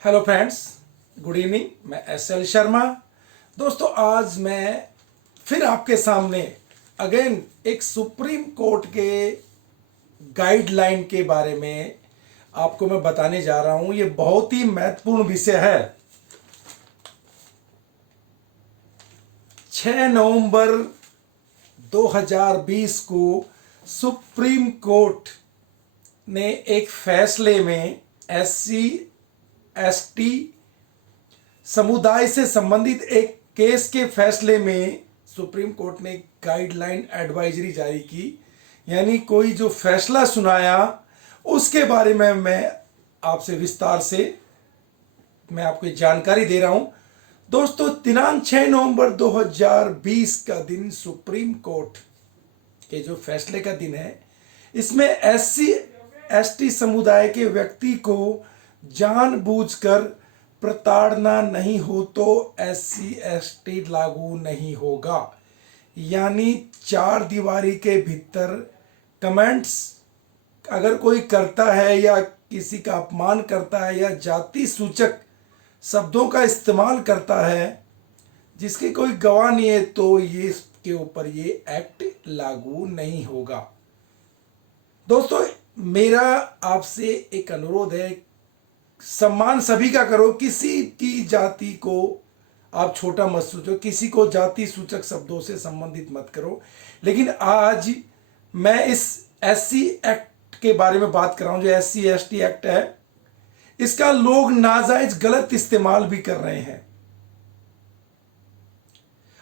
Hello friends, good evening. मैं SL. Sharma. दोस्तों, आज मैं फिर आपके सामने अगेन एक सुप्रीम कोर्ट के गाइडलाइन के बारे में आपको मैं बताने जा रहा हूं। ये बहुत ही महत्वपूर्ण विषय है। 6 नवंबर 2020 को सुप्रीम कोर्ट ने एक फैसले में SC ST समुदाय से संबंधित एक केस के फैसले में सुप्रीम कोर्ट ने गाइडलाइन एडवाइजरी जारी की। यानी कोई जो फैसला सुनाया उसके बारे में मैं आपसे विस्तार से मैं आपको जानकारी दे रहा हूं। दोस्तों, दिनांक 6 नवंबर 2020 का दिन सुप्रीम कोर्ट के जो फैसले का दिन है, इसमें SC ST समुदाय के व्यक्ति को जानबूझकर प्रताड़ना नहीं हो तो SC ST लागू नहीं होगा। यानी चार दीवारी के भीतर कमेंट्स अगर कोई करता है या किसी का अपमान करता है या जाति सूचक शब्दों का इस्तेमाल करता है जिसकी कोई गवाह नहीं है, तो ये इसके ऊपर ये एक्ट लागू नहीं होगा। दोस्तों, मेरा आपसे एक अनुरोध है, सम्मान सभी का करो, किसी की जाति को आप छोटा मत सोचो, किसी को जाति सूचक शब्दों से संबंधित मत करो। लेकिन आज मैं इस SC एक्ट के बारे में बात कर रहा हूं। जो SC ST एक्ट है, इसका लोग नाजायज गलत इस्तेमाल भी कर रहे हैं,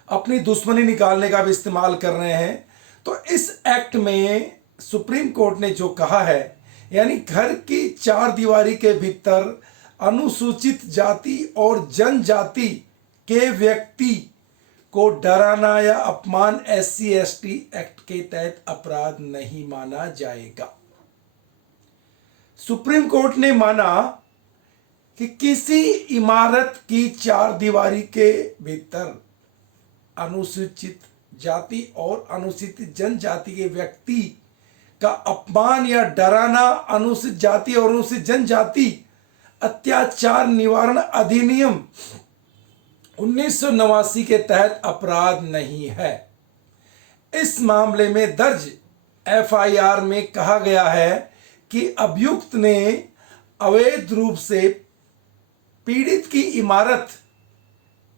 अपनी दुश्मनी निकालने का भी इस्तेमाल कर रहे हैं। तो इस एक्ट में सुप्रीम कोर्ट ने जो कहा है, यानी घर की चार दीवारी के भीतर अनुसूचित जाति और जनजाति के व्यक्ति को डराना या अपमान SC ST एक्ट के तहत अपराध नहीं माना जाएगा। सुप्रीम कोर्ट ने माना कि किसी इमारत की चार दीवारी के भीतर अनुसूचित जाति और अनुसूचित जनजाति के व्यक्ति का अपमान या डराना अनुसूचित जाति और अनुसूचित जनजाति अत्याचार निवारण अधिनियम 1989 के तहत अपराध नहीं है। इस मामले में दर्ज FIR में कहा गया है कि अभियुक्त ने अवैध रूप से पीड़ित की इमारत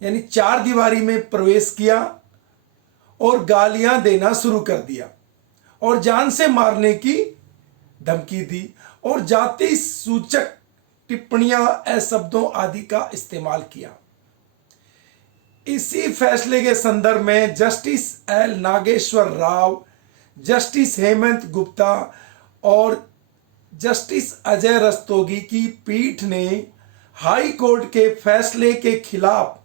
यानी चार दीवारी में प्रवेश किया और गालियां देना शुरू कर दिया और जान से मारने की धमकी दी और जाति सूचक टिप्पणियां, अशब्दों आदि का इस्तेमाल किया। इसी फैसले के संदर्भ में justice L Nageswara Rao, justice Hemant Gupta और जस्टिस अजय रस्तोगी की पीठ ने हाई कोर्ट के फैसले के खिलाफ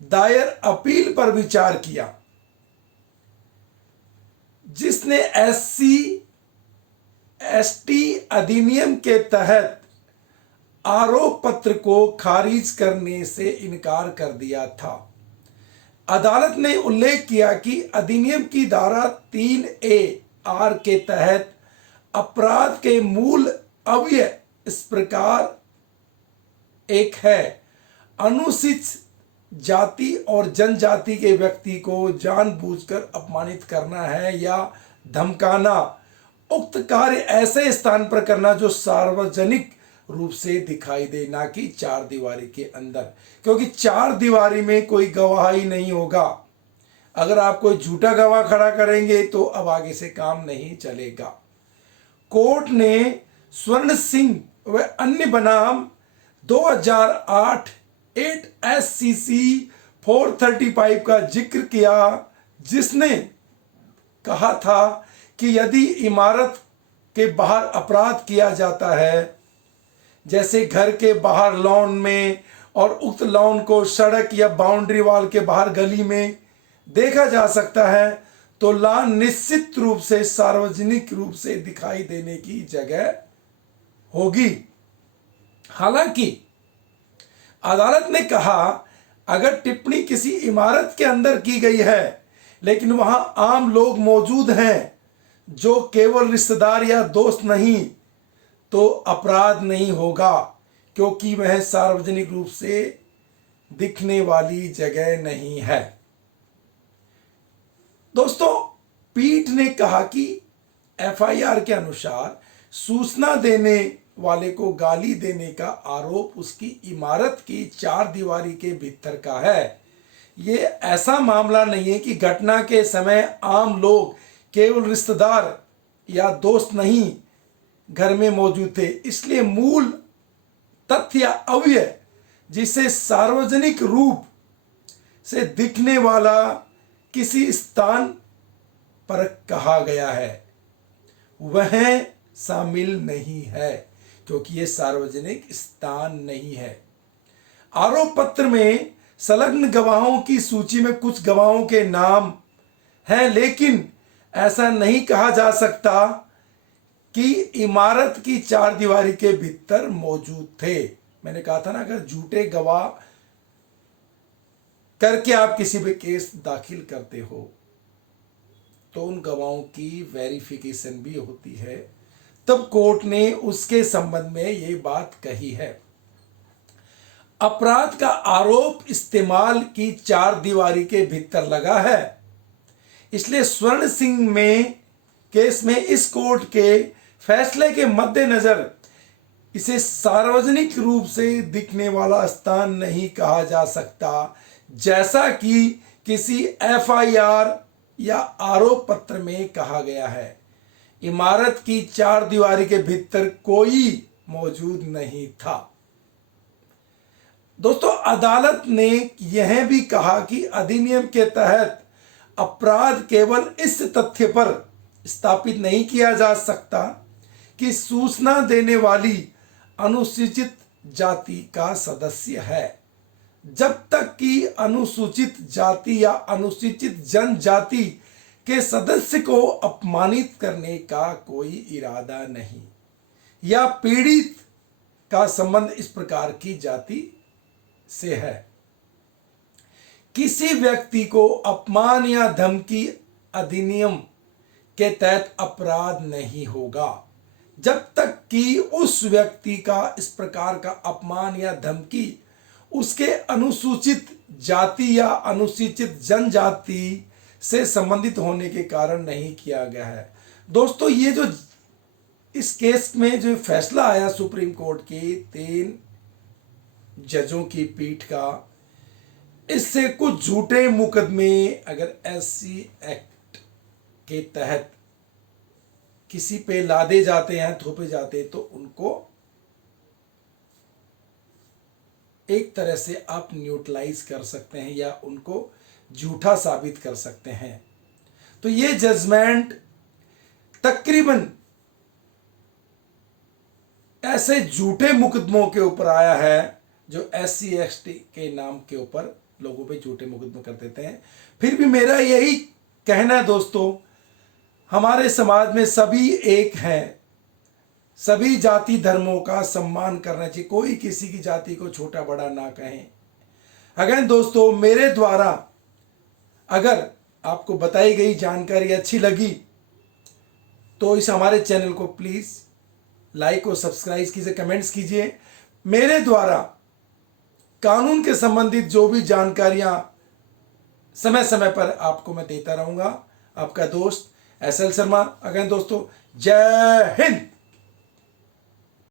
दायर अपील पर विचार किया, जिसने SC ST अधिनियम के तहत आरोप पत्र को खारिज करने से इनकार कर दिया था। अदालत ने उल्लेख किया कि अधिनियम की धारा 3A(R) के तहत अपराध के मूल अवयव इस प्रकार एक है, अनुसूचित जाति और जनजाति के व्यक्ति को जानबूझकर अपमानित करना है या धमकाना। उक्त कार्य ऐसे स्थान पर करना जो सार्वजनिक रूप से दिखाई दे, ना कि चार दीवारी के अंदर, क्योंकि चार दीवारी में कोई गवाह ही नहीं होगा। अगर आप कोई झूठा गवाह खड़ा करेंगे तो अब आगे से काम नहीं चलेगा। कोर्ट ने स्वर्ण सिंह व अन्य बनाम 2008 8SCC 435 का जिक्र किया, जिसने कहा था कि यदि इमारत के बाहर अपराध किया जाता है, जैसे घर के बाहर लॉन में, और उक्त लॉन को सड़क या बाउंड्री वॉल के बाहर गली में देखा जा सकता है, तो लॉन निश्चित रूप से सार्वजनिक रूप से दिखाई देने की जगह होगी। हालांकि अदालत ने कहा, अगर टिप्पणी किसी इमारत के अंदर की गई है लेकिन वहां आम लोग मौजूद हैं जो केवल रिश्तेदार या दोस्त नहीं, तो अपराध नहीं होगा, क्योंकि वह सार्वजनिक रूप से दिखने वाली जगह नहीं है। दोस्तों, पीठ ने कहा कि एफआईआर के अनुसार सूचना देने वाले को गाली देने का आरोप उसकी इमारत की 4 दीवारी के भीतर का है। ये ऐसा मामला नहीं है कि घटना के समय आम लोग, केवल रिश्तेदार या दोस्त नहीं घर में मौजूद थे। इसलिए मूल तथ्य या अवयव जिसे सार्वजनिक रूप से दिखने वाला किसी स्थान पर कहा गया है वह शामिल नहीं है, क्योंकि यह सार्वजनिक स्थान नहीं है। आरोप पत्र में संलग्न गवाहों की सूची में कुछ गवाहों के नाम हैं, लेकिन ऐसा नहीं कहा जा सकता कि इमारत की 4 दीवारी के भीतर मौजूद थे। मैंने कहा था ना, अगर झूठे गवाह करके आप किसी पे केस दाखिल करते हो तो उन गवाहों की वेरिफिकेशन भी होती है। तब कोर्ट ने उसके संबंध में ये बात कही है। अपराध का आरोप इस्तेमाल की 4 दीवारी के भीतर लगा है, इसलिए स्वर्ण सिंह में केस में इस कोर्ट के फैसले के मद्देनजर इसे सार्वजनिक रूप से दिखने वाला स्थान नहीं कहा जा सकता, जैसा कि किसी एफआईआर या आरोप पत्र में कहा गया है। इमारत की 4 दीवारी के भीतर कोई मौजूद नहीं था। दोस्तों, अदालत ने यह भी कहा कि अधिनियम के तहत अपराध केवल इस तथ्य पर स्थापित नहीं किया जा सकता कि सूचना देने वाली अनुसूचित जाति का सदस्य है, जब तक कि अनुसूचित जाति या अनुसूचित जनजाति के सदस्य को अपमानित करने का कोई इरादा नहीं या पीड़ित का संबंध इस प्रकार की जाति से है। किसी व्यक्ति को अपमान या धमकी अधिनियम के तहत अपराध नहीं होगा जब तक कि उस व्यक्ति का इस प्रकार का अपमान या धमकी उसके अनुसूचित जाति या अनुसूचित जनजाति से संबंधित होने के कारण नहीं किया गया है। दोस्तों, ये जो इस केस में जो फैसला आया सुप्रीम कोर्ट के 3 जजों की पीठ का, इससे कुछ झूठे मुकदमे अगर एससी एक्ट के तहत किसी पे लादे जाते हैं, थोपे जाते, तो उनको एक तरह से आप न्यूट्रलाइज कर सकते हैं या उनको झूठा साबित कर सकते हैं। तो ये जजमेंट तकरीबन ऐसे झूठे मुकदमों के ऊपर आया है जो एससी एसटी के नाम के ऊपर लोगों पे झूठे मुकदमे कर देते हैं। फिर भी मेरा यही कहना है दोस्तों, हमारे समाज में सभी एक हैं, सभी जाति धर्मों का सम्मान करना चाहिए, कोई किसी की जाति को छोटा बड़ा ना कहें। अगेन दोस्तों, मेरे द्वारा अगर आपको बताई गई जानकारी अच्छी लगी तो इस हमारे चैनल को प्लीज लाइक और सब्सक्राइब कीजिए, कमेंट्स कीजिए। मेरे द्वारा कानून के संबंधित जो भी जानकारियां समय समय पर आपको मैं देता रहूंगा। आपका दोस्त एसएल शर्मा। अगेन दोस्तों, जय हिंद।